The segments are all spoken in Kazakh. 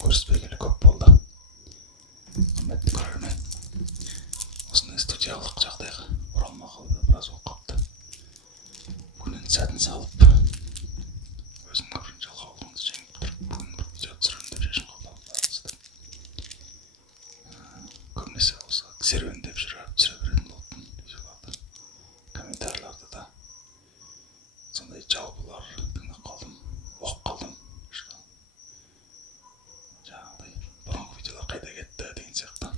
көріспегелі көп болды. Құрметті көрермен, осындай студиялық жағдайға оралмағалы біраз болып қалыпты. Бүгін сәтін салып, өзім көрген жалғаулығымды жеңіп тұрып, бүгін бір видео түсіремін деп шешім қабылдадым. Көбінесе осы серуендеп жүре беретін болыппын видеоларды, комментарийлерді да сондай жалпылар тыңдап қалдым, оқып қалдым. Жаңағыдай бұрынғы видеолар қайда кетті деген сияқты.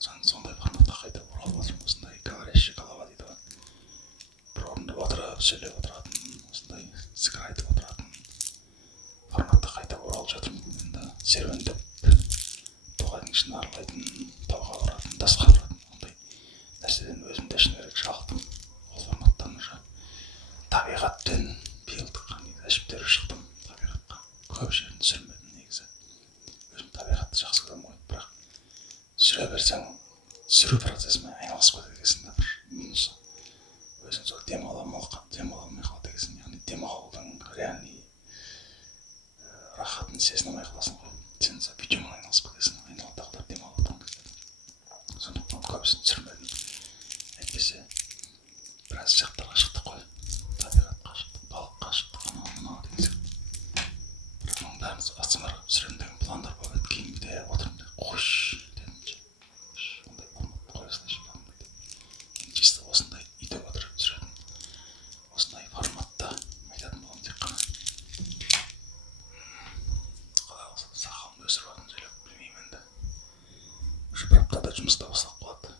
Сондай форматқа қайта оралып отырмын. Осындай говорящий голова дейді ғой. Бір орында отырып, сөйлеп отыратын, осындай зікір айтып отыратын форматқа қайта оралып жатырмын. Енді серуендеп тоғайдың ішін аралайтын, тауға баратын, тасқа баратын, ондай нәрседен өзім де шыны керек жалықтым. Ол форматтан уже табиғатпен биылдық әжептәуір шықтым табиғатқа. Көп жерін түсірмедім негізі. Өзім табиғатты жақсы көремін ғой, бірақ жүре берсең, түсіру процесімен айналысып кетеді екенсің да, бір минусы. Өзің сол демаламай қалады екенсің, яғни демалудың реальный рахатын сезіне алмай қаласың ғой. Сен сол видеомен айналысып кетесің, айналадағылар демалып отырған кезде. Сондықтан көбісін түсірмедім. Әйтпесе біраз жақтарға шықтық қой, табиғатқа шықтық, балыққа шықтық, анау деген сияқты. Бірақ оның бәріміз астымарға түсіремін деген пландар болып еді. Кейін де отырмын деп қойш дедім. Ондай форматты қоя салайыншы бәрін дейді. Енді чисто осындай үйде отырып түсіретін, осындай форматта айтатын боламын тек қана. Қалай болса сақалымды өсіріп жатырмын жайлап білмеймін енді. Уже бір аптада жұмыста басталып қалады.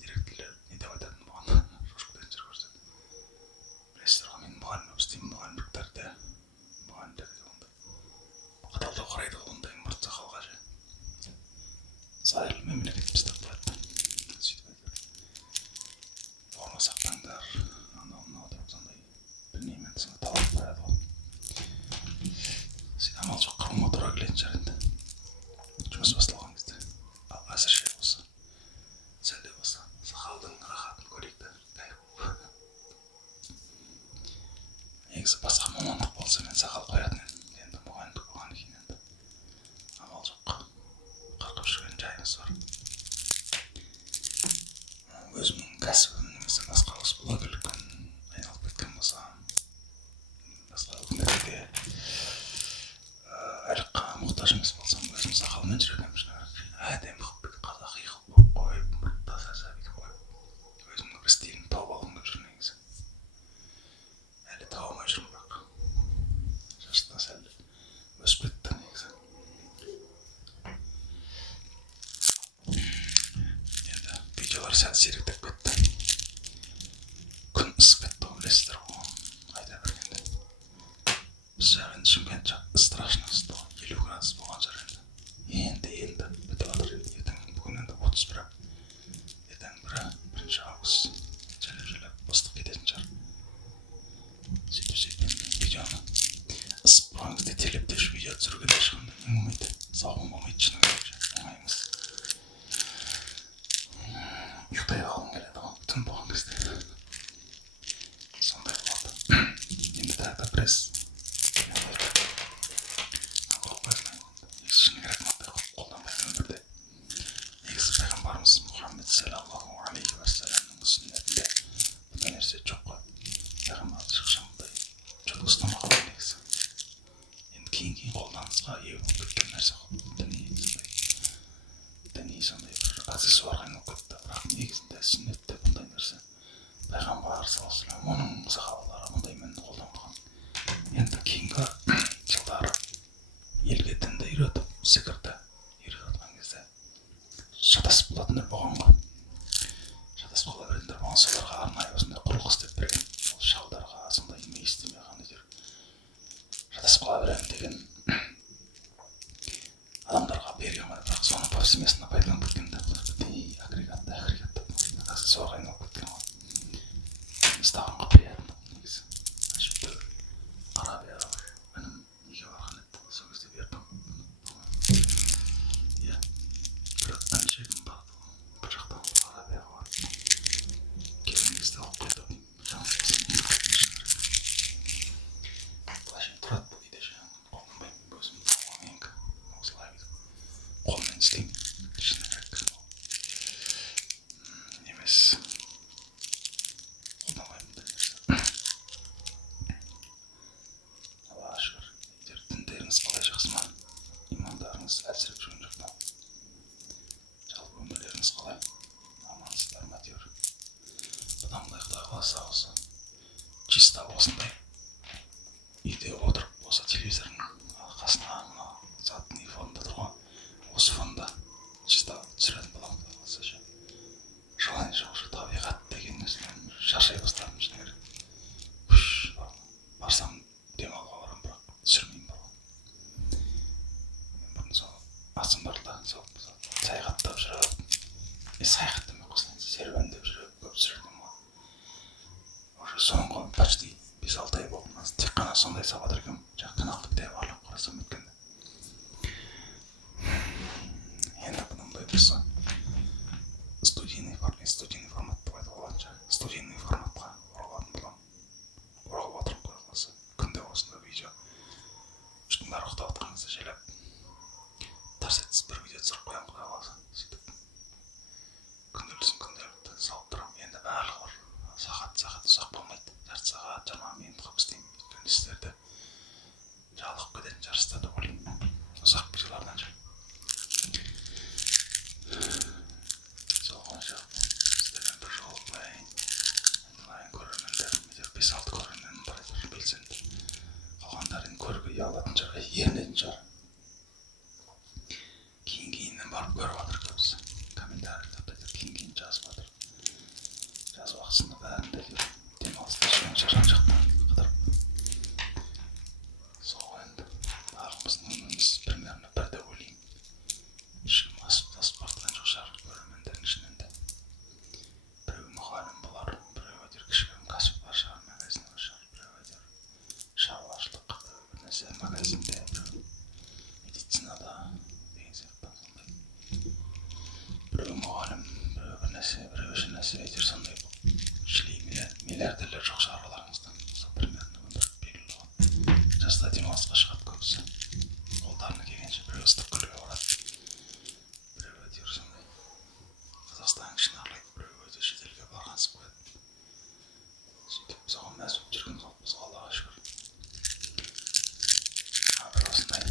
Директорлер не деп айтатын бұған? Шошқадан жер көрсетеді. Білесіздер ғой, мен мұғалім болып істеймін, мұғалімдіктерде ондай қаталдау қарайды ғой, ондай мұрт сақалға же. Зайырлы мемлекетіміз деп қояды. Сөйтіп айтады. Форма сақтаңдар, анау деп сондай білмеймін, сондай талап қояды ғой. Сөйтіп амал жоқ қырылма тура келетін шығар енді. Жұмыс басталған кезде. Ал әзірше болса, сәл де болса сақалдың рахатын көрейік те, кайф болып. Негізі басқа мамандық болса мен сақал қоятын едім. Енді мұғалімдік болғаннан кейін енді амал жоқ. Қырқып жүрген жайымыз бар. Өзімнің кәсібім немесе басқа осы блогерлікпен айналып кеткен болсам, басқа үкіметке айлыққа мұқтаж емес болсам, өзім сақалмен жүргенім үшін әдемі қылып қазақи қылып қойып, таза бүйтіп қойып, өзімнің бір стилімді тауып алғым келіп жүр негізі. Әлі таба алмай жүрмін, бірақ шашта сәл өсіп кетті негізі. Енді видеолар сәл сиректеп кетті. Күн ысып кетті ғой, білесіздер ғой, қайта бергенде. Біз жақ енді Шымкент жақ страшно ысыды ғой, 50 градус болған жар енді. Енді бітіп жатыр енді, ертең бүгін енді 31. Ертең 1 август жайлап ыстық кететін шығар. Сөйтіп видеоны ысып тұрған кезде терлеп видео түсіруге де ешқандай не болмайды, сауығым болмайды, шыны керек оңай емес. Ұйықтай қалғым келеді ғой, түн болған кезде. Сондай болады. Енді тағы да біраз шыны керек мынандай қылып қолданбаймын өмірде. Негізі пайғамбарымыз Мұхаммед саллаллаху алейхи уассаламның сүннетінде бұндай нәрсе жоқ қой. Пайғамбарымыз ешқашан бұндай жөн ұстамаған негізі. Енді кейін қолданысқа ие болып кеткен нәрсе ғой. Діни сондай бір аксессуарға айналып кетті. Бірақ негізінде сүннетте бұндай нәрсе пайғамбар саллаллаху алейхи уассалам, оның сахабалары бұндаймен қолданған. Енді кейінгі жылдары елге дінді үйретіп, зікірді үйретіп жатқан кезде шатасып қалатындар болған ғой. Шатасып қала беретіндер болған, соларға арнайы осындай құрылғы істеп берген. Ол шалдарға сондай мейіз демей қандай шатасып қала беремін деген адамдарға берген ғой, бірақ соны повсеместно пайдаланып кеткен де, агрегатты аксессуарға айналып кеткен ғой. Ұстағанға приятно негізі. Әжептәуір Арабияда почти 5-6 ай болды. Тек қана сондай сабақ жүргем. Жаңағы кітап алып қарасам өткенде. Енді бұндай болса студийный форматты қайда болғанша студийный форматқа оралатын боламын. Оралып отырмын құдай қаласа. Күнде осындай видео. Жұрттың бәрі ұйықтап жатқан кезде жайлап тарс етсіз бір видео түсіріп қоямын құдай қаласа. Сөйтіп күнделікті салып тұрамын. Енді барлығы бір сағат ұзақ болмайды. Жарты сағат 20 минут қылып істеймін. Өйткені сіздерді жалығып кететін жарыстар деп ойлаймын. Ұзақ видеолардан ше. Соған жақты сіздермен бір жол болайын. Айналайын көрермендерім. 5-6 көрермен бар белсенді. Қалғандарын көруге ұялатын шығар, ерінетін шығар. Кейін барып көріп жатыр көбісі. Комментарийлерде кейін жазып жатыр. Жазып ақысында бәрінде демалыста жүргенше жан-жақтан қыдырып. Сол енді барлығымыздың өміріміз примерно бір деп ойлаймын. Ешкім асып бартқан жоқ шығар көрермендердің ішінен де. Біреу мұғалім болар, біреу әйтеуір кішігірім кәсіпкер шығар, магазині шығар, біреу әйтеуір шаруашылық, бір нәрсе магазинде, біреу медицинада деген сияқты сондай. Біреу мұғалім, біреу бір нәрсе, біреу үшін нәрсе, әйтеуір сондай миллиардерлер жоқ шығар оларыңыздан. Сол примерно өмір белгілі болады. Жазда демалысқа шығады көбісі. Қолдарына келгенше біреу ыстық көлге барады. Біреу әйтеуір сондай Қазақстанның ішін аралайды, біреу өте шетелге барғансып қояды. Сөйтіп соған мәз болып жүрген жоқпыз, Аллаға шүкір. Бір осындай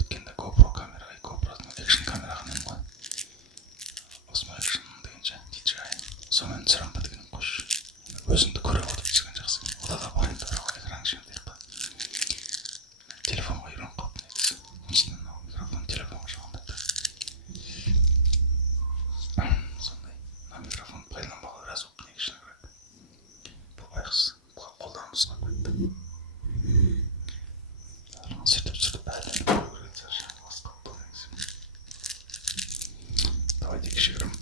өткенде GoPro камераға, GoPro'ның экшн камераға нем ғой. Osmo Action дегенше DJI. Сонымен түсіремін ба дегенім қойшы. Өзіңді көріп отырып түскен жақсы. Ода да бар енді бірақ экран кішкентайыққа. Телефонға үйреніп қалыппын негізі. Үстінен микрофон телефонға жағындайды. Сондай. Мына микрофон пайдаланбауға біраз уақыт кішкенірек. Бұл байғыз қолданымызға көйтті. Сөйтіп әдемі көру керек шығар. Басқа бұл негізі. Давайте кішігірім.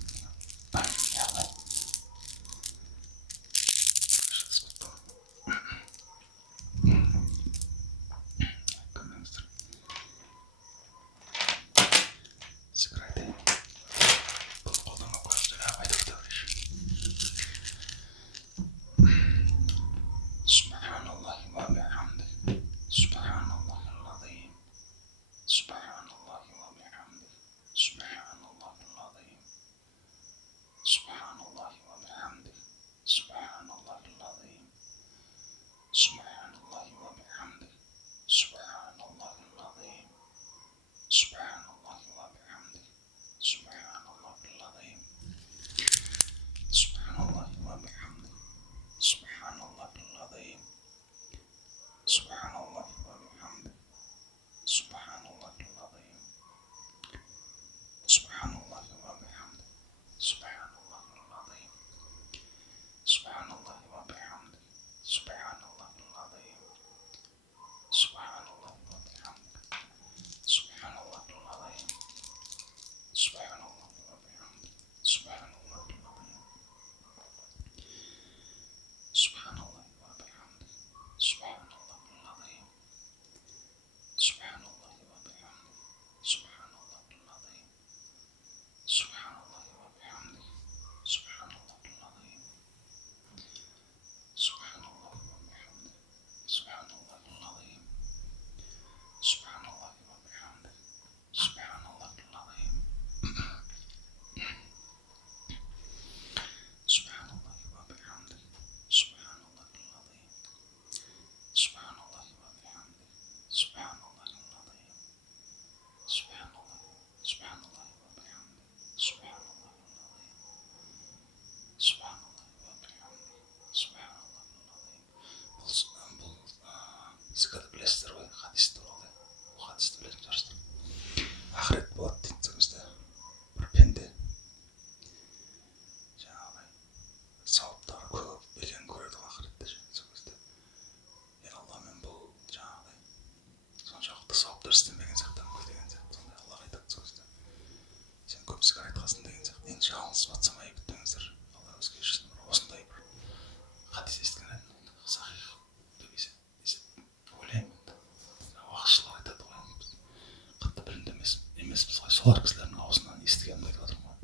солар кісілердің аузынан естігенімді айтып отырмын ғой.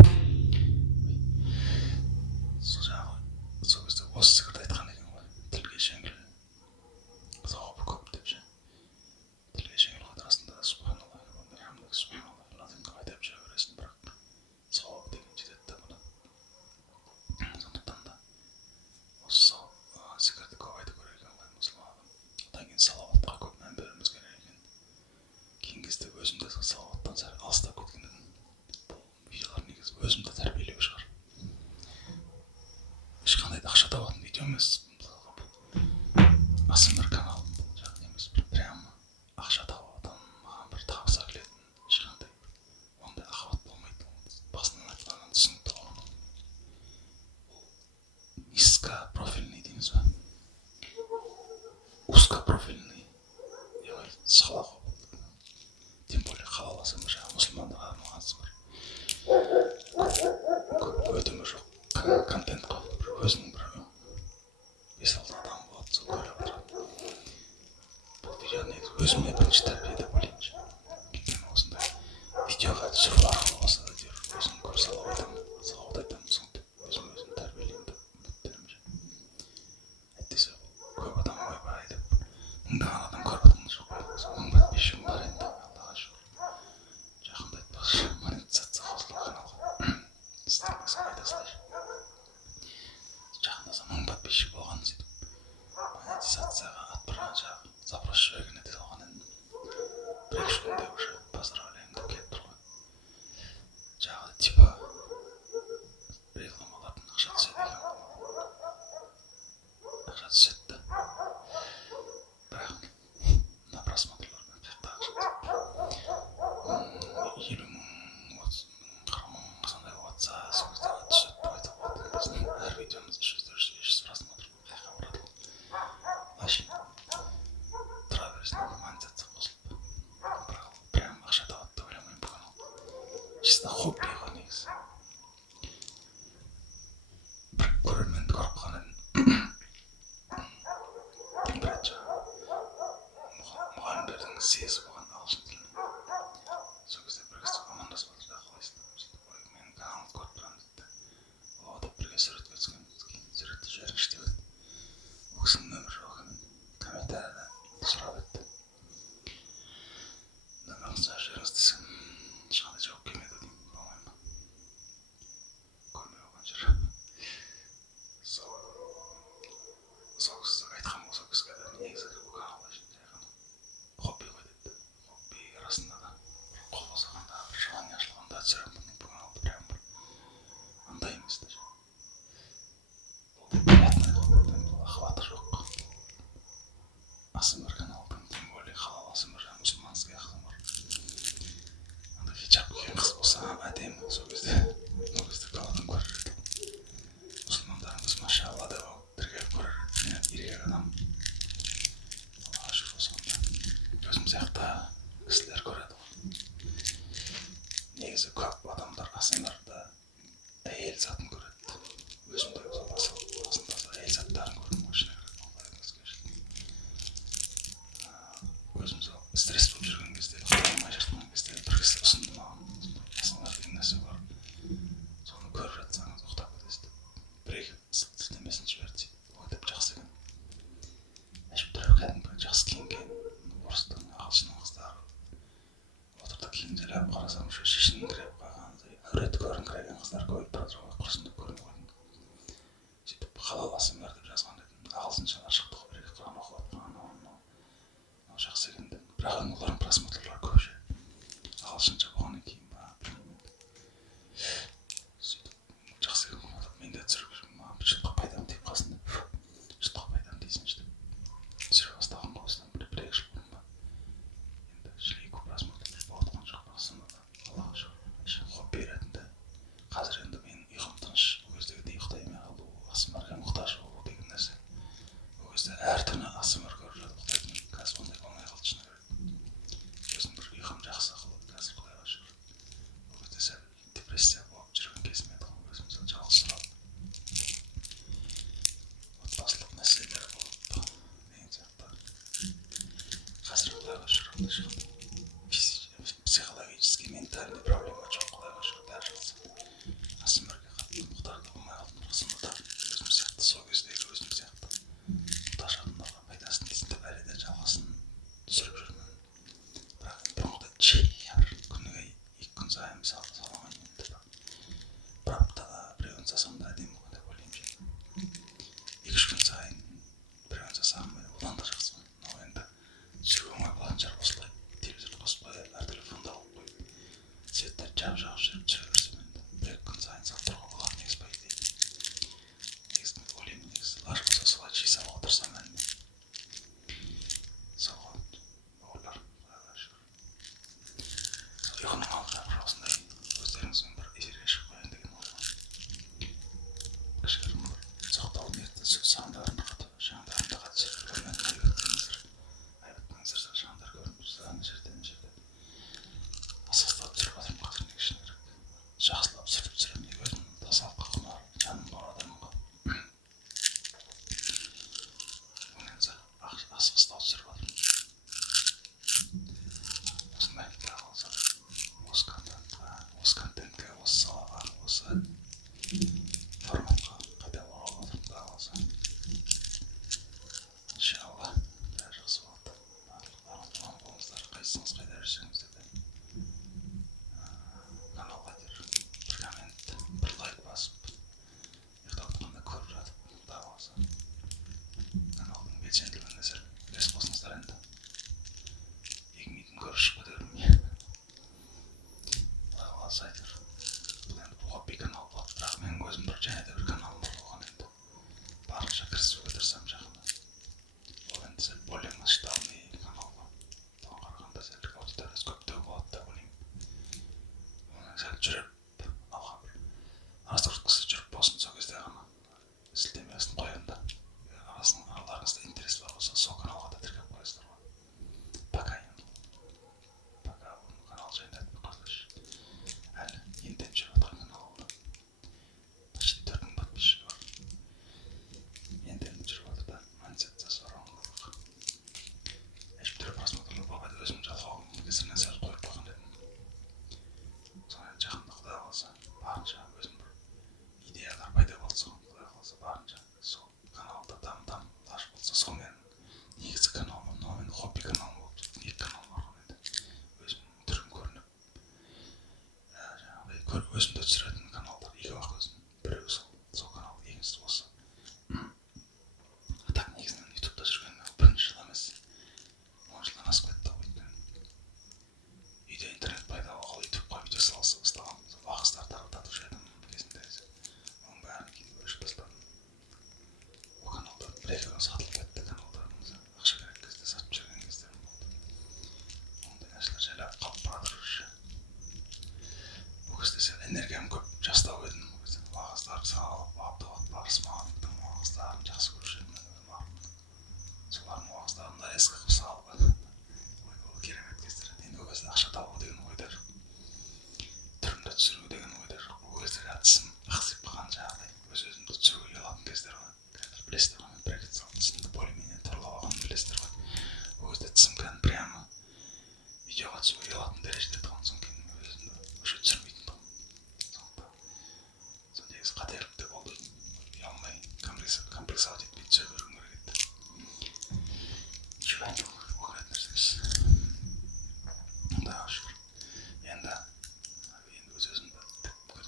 Сол жаңағы сол кезде осы зікірді айтқан екен ғой, тілге жеңіл сауабы көп деп ше. Тілге жеңіл ғой, расында субханаллах деп айтып жүре бересің, бірақ сауабы деген жетеді да бұны. Сондықтан да осы зікірді көп айту керек екен ғой мұсылман адам. Одан кейін салауатқа көп мән беруіміз керек екен. Кейінгі кезде өзім де салауаттан сәл алыстап кеткен едім. Бұл видеолар негізі өзімді тәрбиелеу шығар. Ешқандай да ақша табатын видео емес. АСМР канал, бұл жағын емес, прямо ақша табудан маған бір табыс әкелетін, ешқандай ондай ақауат болмайды. Басынан айтқаннан түсінікті ғой. Низкопрофильный дейміз ба? Узкопрофильный, яғни сала ғой. Тем более қалаласа бір жаңағы мұсылмандарға арналған көп өтімі жоқ контент қой. Өзінің бір 5-6 адам болады, сол көріп отырады. Бұл видео негізі өзіме бірінші тәрбие деп ойлаймын. Өйткені осындай видеоға түсіру арқылы болса да өзім көп салауат айтамын, сөйтіп өзім тәрбиелеймін деп үміттенемін. Әйтпесе көп адам ойбай деп мыңдаған адам көріп отырған жоқ қой. Сол 1000 подписчигім бар енді, Аллаға шүкір. Жақында айтпақшы, монетизация қосылған каналға. Сіздерге сол айта салайыншы. Жақында 1000 подписчик болған, сөйтіп монетизацияға атпырған жағы запрос жіберген еді салған едім. 1-2 күнде уже поздравляем деп келіп тұр ғой. Жағы типа рекламалардың ақша түседі екен. Ақша түседі да. Бірақ мына просмотрлармен қаяқта ақша түседі. 50 мың, 30 мың, 40 мың сондай болса сол кезде түседі деп айтуға болады. Біздің әр видеомызда 300-500 просмотр қаяққа барады ғой. Вообще тұра берсін, монетизация қосылып. Бірақ прям ақша табады деп ойламаймын бұл канал. Чисто хобби ғой негізі. Бір көрерменді көріп қалған едім. Бір рет жаңағы мұғалімдердің съезі болған ағылшын тілінің. Сол кезде бір кісі амандасып отыр да, қалайсың? Ой, менің каналымды көріп тұрамын дейді. О деп бірге суретке түскенбіз, кейін суретті жіберіңізші деп еді. Ол кісінің нөмірі жоқ екен, комментарияда сұрап еді. Нөміріңізді жіберіңіз десем, ешқандай жауап келмеді деймін, по-моему. Көрмей қалған жер. Сол кісі айтқан болса, ол кісіге де негізі бұл каналда жай ғана хобби ғой депті. Хобби арасында да қол босағанда, бір желание ашылғанда түсіремін бұл каналды, прям бір андай емес те. Бұл понятно, бұл охваты жоқ. АСМР каналдың, тем более халал АСМР, мұсылманский АСМР. Андай хиджаб киген қыз болса әдемі, сол кезде каналдан көрер еді. Мұсылмандарымыз машалла деп тіркеліп көрер еді. Мен еркек адам. Аллаға шүкір болсағанда. Өзім сияқты кісілер көреді ғой. Негізі көп адамдар АСМРда әйел затын көреді. Өзім де басында әйел заттарын көрдім ғой, шыны керек. Өзім стресс болып жүрген кезде, ұйықтай алмай жатқан кезде бір кісі ұсынды маған. АСМР деген нәрсе бар. Соны көріп жатсаңыз ұйықтап кетесіз деп. Бір-екі сілтемесін жіберді сөйтіп. Ой деп жақсы екен. Әжептәуір кәдімгі жақсы киінген орыстың, ағылшынның қыздары отырды, киінжелеп қарасам шу шешініңкіреп қалғандай әуреті көріңкіреген қыздар көбейіп бара жатыр ғой, құрысын деп көрмей қойдым. Сөйтіп халал АСМР деп жазған едім. Ағылшыншалар шықты ғой, бір-екі құран оқып жатқан, анау жақсы екен деп. Бірақ олардың просмотрлары көп ше. Ағылшынша болғаннан кейін ба, білмеймін. Сөйтіп жақсы екен ғой, мен де түсіріп жүрмін, маған бір жұтқа пайдам тиіп қалсын деп. Жұтқа пайдам дейсінші деп. Түсіре бастаған ба осыдан бір-екі жыл бұрын ба. Енді шлейку просмотр болып отқан жоқ, бірақ сонда да Аллаға шүкір. Хобби ретінде қазір енді менің ұйқым тыныш. Ол кездегідей ұйықтай алмай қалу, АСМРге мұқтаж болу деген нәрсе. Ол кезде әр түні АСМР көріп жатып ұйықтайтын. Қазір ондай болмай қалды, шыны керек. Өзім бір ұйқым жақсы қылып, қазір Құдайға шүкір. Ол кезде сәл депрессия болып жүрген кезім еді ғой, өзім сәл жалғызсырап. Отбасылық мәселелер болып деген сияқты. Қазір Құдайға шүкір, ешқандай психологический, ментальный проблема одан да жақсы ғой. Мынау енді түсіруге оңай болатын шығар, осылай телевизорды қосып қойып әр телефонда алып қойып светтерді жағып жүріп түсіре берсем енді бір күн сайын салып тұруға болады негізі по идее. Негізі ойлаймын, негізі лаж болса солай жиі салуға тырысамын әлі. Салуға олар құдайға шүкір. Ұйқының алғаны осындай өздеріңізбен бір эфирге шығып қояйын деген ой ғой. Кішігірім бір соқтау ниетті сағындарымды қатып жаңдарымды қатып көрмедім айбаттыңыздар жаңдар көріп жүрсе ана жерде асқақтап түсіріп жатырмын қазір не үшін керек. Жақсылап түсіріп түсіремін, өзім тазалыққа құмар, жаным бар адаммын ғой. Онен асқақтау түсіріп жатырмын. Осындай құдай қаласа осы контентке, осы салаға, осы форматқа қайта оралып жатырмын құдай қаласа. Иншалла бәрі жақсы болады. Барлықтарыңыз аман болыңыздар, қайсыңыз қайда жүрсеңіздер де. Каналға бір коммент, бір лайк басып, ұйықтап жатқанда көріп жатып, құдай қаласа каналдың белсенділігіне сәл үлес қосыңыздар енді. 2 минуттың көріп шығып кете бермей. Құдай қаласа әйтеуір. Бұл енді бұл хобби канал болады, бірақ менің өзім бір және де бір каналым бар болған енді. Барынша кірісуге тырысамын жақында. Ол енді сәл более масштабный канал ғой. Оған қарағанда сәл аудиториясы көптеу болады деп ойлаймын. Оны сәл жүріп алға бір арастырғысы жүріп болсын, сол кезде ғана сілтемесін қоямын да. Араларыңызда интерес бар болса сол каналға да тіркеп қойыңыздар ғой. Пока енді. Пока бұл канал жайында айтпай қойсайшы. Әлі енден жүріп жатқан канал болды. Почти 4 мың подписчигі бар. Енден жүріп жатыр да, монетизациясы бар оңғылық. Әжептәуір просмотрлар болғайды, өзім жалғауым кесірінен сәл қойып қойған едім. Соны жақында құдай қаласа барынша өзім бір идеялар пайда болса, құдай қаласа барынша сол каналды дамытамын. Лаж болса сол менің негізі каналым, мынау менің хобби каналым болып жатыр. 2 каналым бар ғой енді. Өзімнің түрім көрініп, жаңағыдай өзімді түсіретін каналдар 2-ақ өзім. Біреуі сол канал, екіншісі осы. Так негізінен ютубта жүргеніме бірінші жыл емес, 10 жылдан асып кетті ғой өйткені. Үйде интернет пайда болғалы ютубқа видео салғысы бастағам. Сол ағыстар таратушы едім кезінде. Оның бәрін кейін өшіп тастадым. Ол каналдар бір-екеуі сатылып кетті, каналдарымыз ақша керек кезде сатып жүрген кездерім болды. Ондай нәрселер жайлап қалып бара жатыр уже. Ол кезде сәл энергиям көп, жастау едім. Ағыздарды салып, абдуат барысмановтың ағыздарын жақсы көруші едім. Солардың ағыздарын да ескі қылып салып, ол керемет кездер. Енді ол кезде ақша табу деген ойда жоқ. Түрімді түсіру деген ойда жоқ. Ол кездерде тісім ақсиып қалған жағдай. Өз-өзімді түсіруге ұялатын кездер ғой. Қазір білесіздер ғой, мен брекет салып тісімді более-менее торлап алғанын білесіздер ғой. Ол кезде тісім кәдімгі прямо видеоға түсуге ұялатын дәрежеде тұғын, соң кейін өзімді уже түсірмейтін тұғын. Сол негізі қателік те болды. Ұялмай комплексовать етпей түсе беруім керек еді. Ничего енді оқыратын нәрсе емес. Құдайға шүкір. Енді өз-өзімді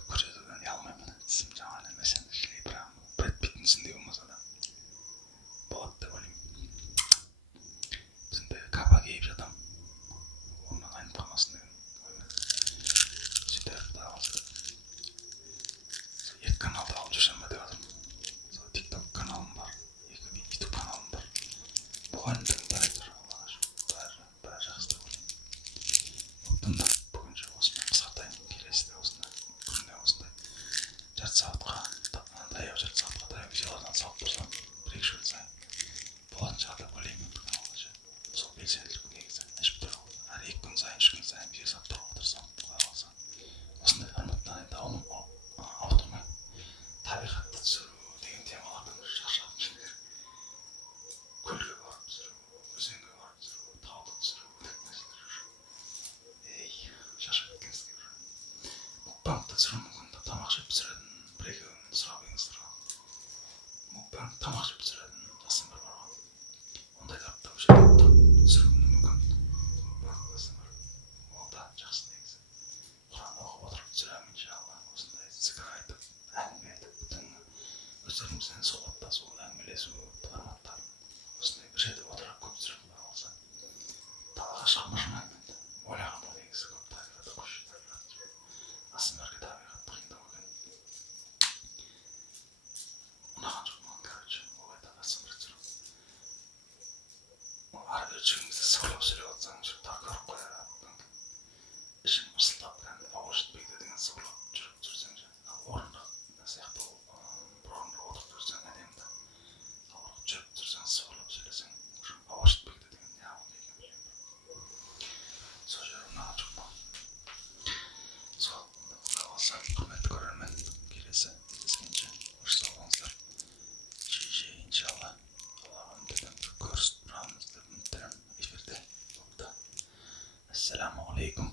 көрсетуден ұялмаймын. Тісім жаман емес, енді шілей прямо Брэд Питтің болмаса да болады деп ойлаймын. Түнде капа киіп жатам. Онан айнып қалмасын деген оймен. шақырмашмын енді ойлағам ғой негізі көп табиғатты қойшы табиғат асмерге табиғат қиындау екен ұнаған жоқ маған короче олай табасың бір түр ары бері жүрген кезде сырлап сөйлеп жатсаң жұрттар көріп қояды ішің ырсылдап кәдімгі ауа жетпейді деген сырлап жүріп жүрсең орында сияқты бір орында отырып жүрсең әдемі да ал жүріп жүрсең сыбырлап сөйлесең ауа жетпейді деген не ондай екен сол жері ұнаған жоқ маған сол құдай қаласа құрметті көрермен келесі кездескенше қош сау болыңыздар жиі иншалла аллаға үміттеніп көрісіп тұрамыз деп үміттенемін эфирде ассаламу алейкум